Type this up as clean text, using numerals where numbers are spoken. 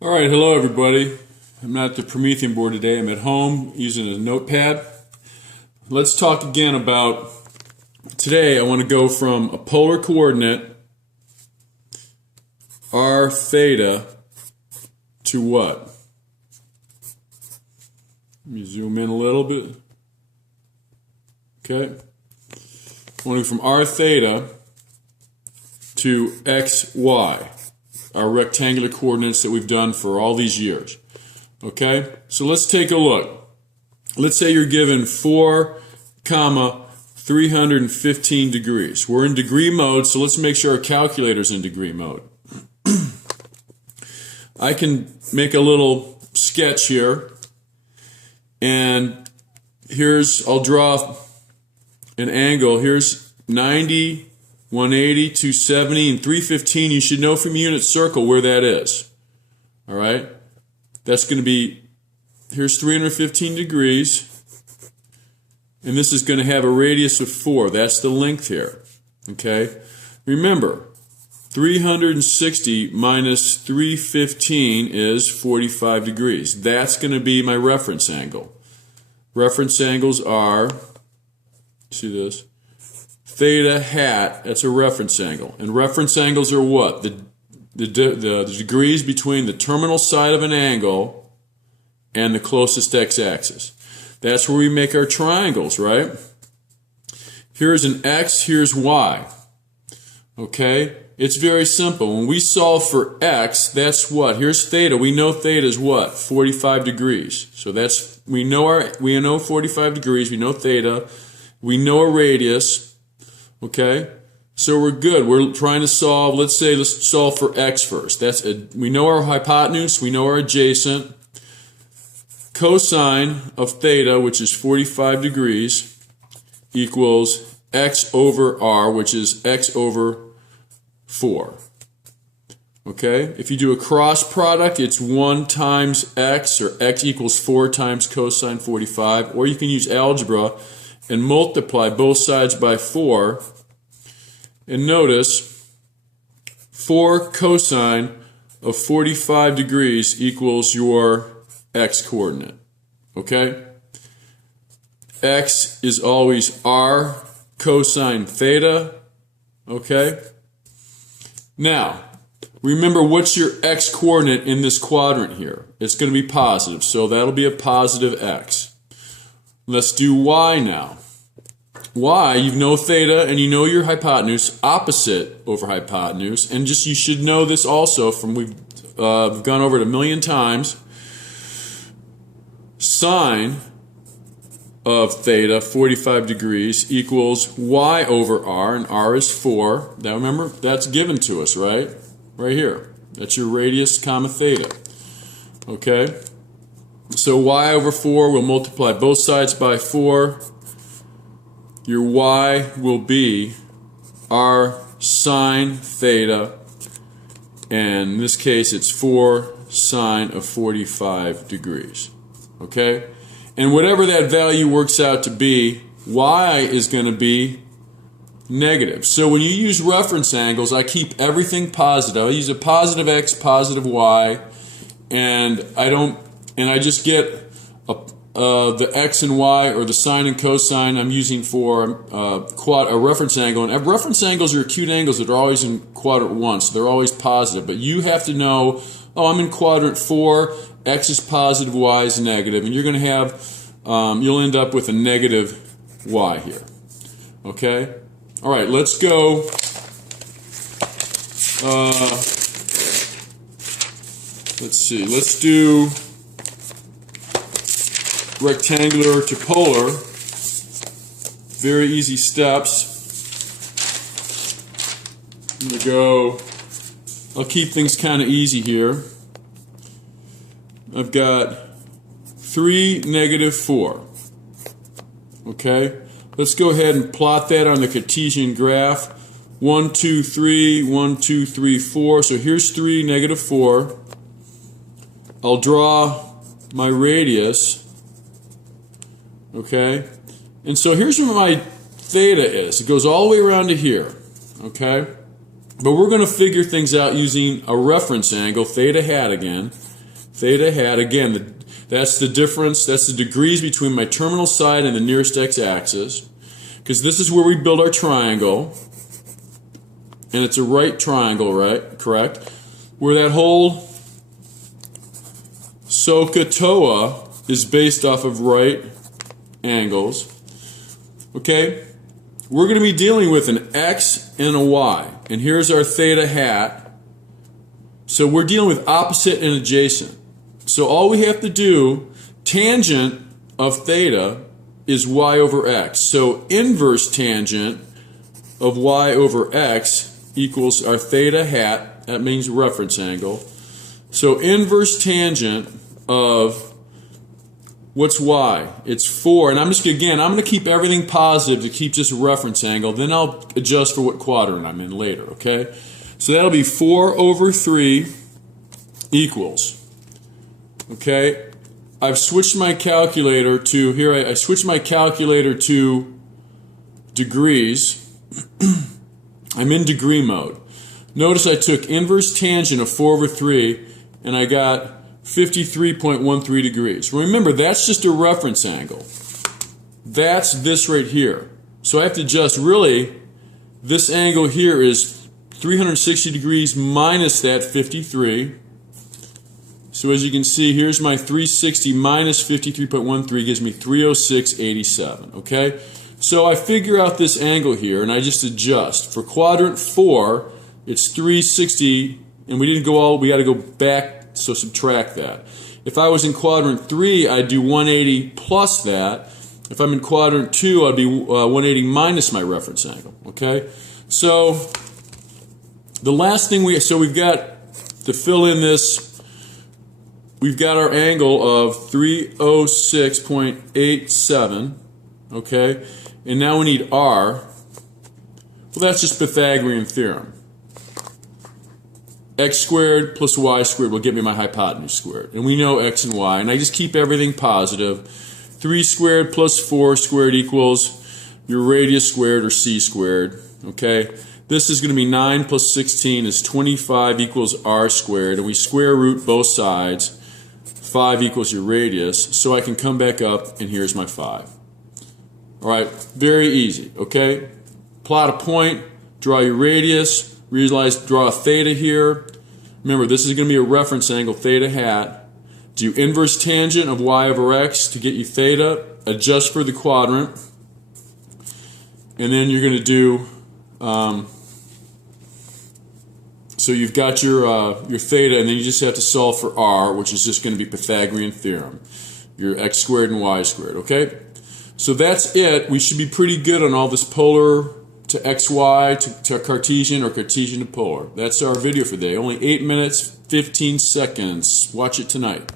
All right, hello everybody. I'm not at the Promethean board today. I'm at home using a notepad. Let's talk again about, today I want to go from a polar coordinate, r theta, to what? Let me zoom in a little bit. Okay. I want to go from r theta to xy. Our rectangular coordinates that we've done for all these years. Okay, so let's take a look. Let's say you're given 4,315 degrees. We're in degree mode, so let's make sure our calculator's in degree mode. I can make a little sketch here, and I'll draw an angle. Here's 90, 180, 270, and 315. You should know from unit circle where that is. All right? That's going to be, here's 315 degrees, and this is going to have a radius of 4. That's the length here. Okay? Remember, 360 minus 315 is 45 degrees. That's going to be my reference angle. Reference angles are, see this? Theta hat, that's a reference angle. And reference angles are what? The degrees between the terminal side of an angle and the closest x-axis. That's where we make our triangles, right? Here's an x, here's y. Okay? It's very simple. When we solve for x, that's what? Here's theta. We know theta is what? 45 degrees. So that's, we know 45 degrees, we know theta, we know a radius. Okay, so we're good. We're trying to solve, let's solve for x first. We know our hypotenuse, we know our adjacent. Cosine of theta, which is 45 degrees, equals x over r, which is x over 4. Okay, if you do a cross product, it's 1 times x, or x equals 4 times cosine 45, or you can use algebra and multiply both sides by 4, and notice 4 cosine of 45 degrees equals your x coordinate. Okay? X is always r cosine theta. Okay? Now, remember, what's your x coordinate in this quadrant here? It's going to be positive, so that'll be a positive x. Let's do y now. Y, you know theta and you know your hypotenuse, opposite over hypotenuse, and you should know this also from we've gone over it a million times. Sine of theta, 45 degrees, equals y over r, and r is 4. Now remember, that's given to us, right? Right here. That's your radius comma theta. Okay? So y over 4, we'll multiply both sides by 4. Your y will be r sine theta, and in this case it's 4 sine of 45 degrees. Okay? And whatever that value works out to be, y is going to be negative. So when you use reference angles, I keep everything positive. I use a positive x, positive y, and I just get the x and y, or the sine and cosine, I'm using for a reference angle. And reference angles are acute angles that are always in quadrant 1, so they're always positive. But you have to know, oh, I'm in quadrant 4, x is positive, y is negative, and you're going to have, you'll end up with a negative y here. Okay? All right, let's go. Let's see, let's do rectangular to polar. Very easy steps. I'm going to go, I'll keep things kind of easy here. I've got 3, negative 4. Okay? Let's go ahead and plot that on the Cartesian graph. 1, 2, 3, 1, 2, 3, 4. So here's 3, negative 4. I'll draw my radius. Okay? And so here's where my theta is. It goes all the way around to here. Okay? But we're going to figure things out using a reference angle, theta hat again. Theta hat, again, that's the difference, that's the degrees between my terminal side and the nearest x-axis. Because this is where we build our triangle. And it's a right triangle, right? Correct? Where that whole SOHCAHTOA is based off of right angles. Okay? We're going to be dealing with an x and a y. And here's our theta hat. So we're dealing with opposite and adjacent. So all we have to do, tangent of theta is y over x. So inverse tangent of y over x equals our theta hat. That means reference angle. So inverse tangent of what's y? It's 4. And I'm going to keep everything positive to keep just a reference angle. Then I'll adjust for what quadrant I'm in later, okay? So that'll be 4 over 3 equals, okay? I've switched my calculator to, here I switched my calculator to degrees. I'm in degree mode. Notice I took inverse tangent of 4 over 3 and I got 53.13 degrees. Remember, that's just a reference angle. That's this right here. So I have to adjust, really, this angle here is 360 degrees minus that 53. So as you can see, here's my 360 minus 53.13 gives me 306.87, okay? So I figure out this angle here and I just adjust. For quadrant 4, it's 360, and we got to go back, so subtract that. If I was in quadrant 3, I'd do 180 plus that. If I'm in quadrant 2, I'd be 180 minus my reference angle, okay? So the last thing we've got to fill in this, we've got our angle of 306.87, okay? And now we need r. Well, that's just Pythagorean theorem. X squared plus y squared will give me my hypotenuse squared. And we know x and y. And I just keep everything positive. 3 squared plus 4 squared equals your radius squared, or c squared. Okay? This is going to be 9 plus 16 is 25 equals r squared. And we square root both sides. 5 equals your radius. So I can come back up, and here's my 5. Alright, very easy. Okay? Plot a point, draw your radius. Draw a theta here. Remember, this is going to be a reference angle, theta hat. Do inverse tangent of y over x to get you theta. Adjust for the quadrant. And then you're going to do, so you've got your theta, and then you just have to solve for r, which is just going to be Pythagorean theorem. Your x squared and y squared, okay? So that's it. We should be pretty good on all this polar to XY, to Cartesian, or Cartesian to polar. That's our video for today. Only 8 minutes, 15 seconds. Watch it tonight.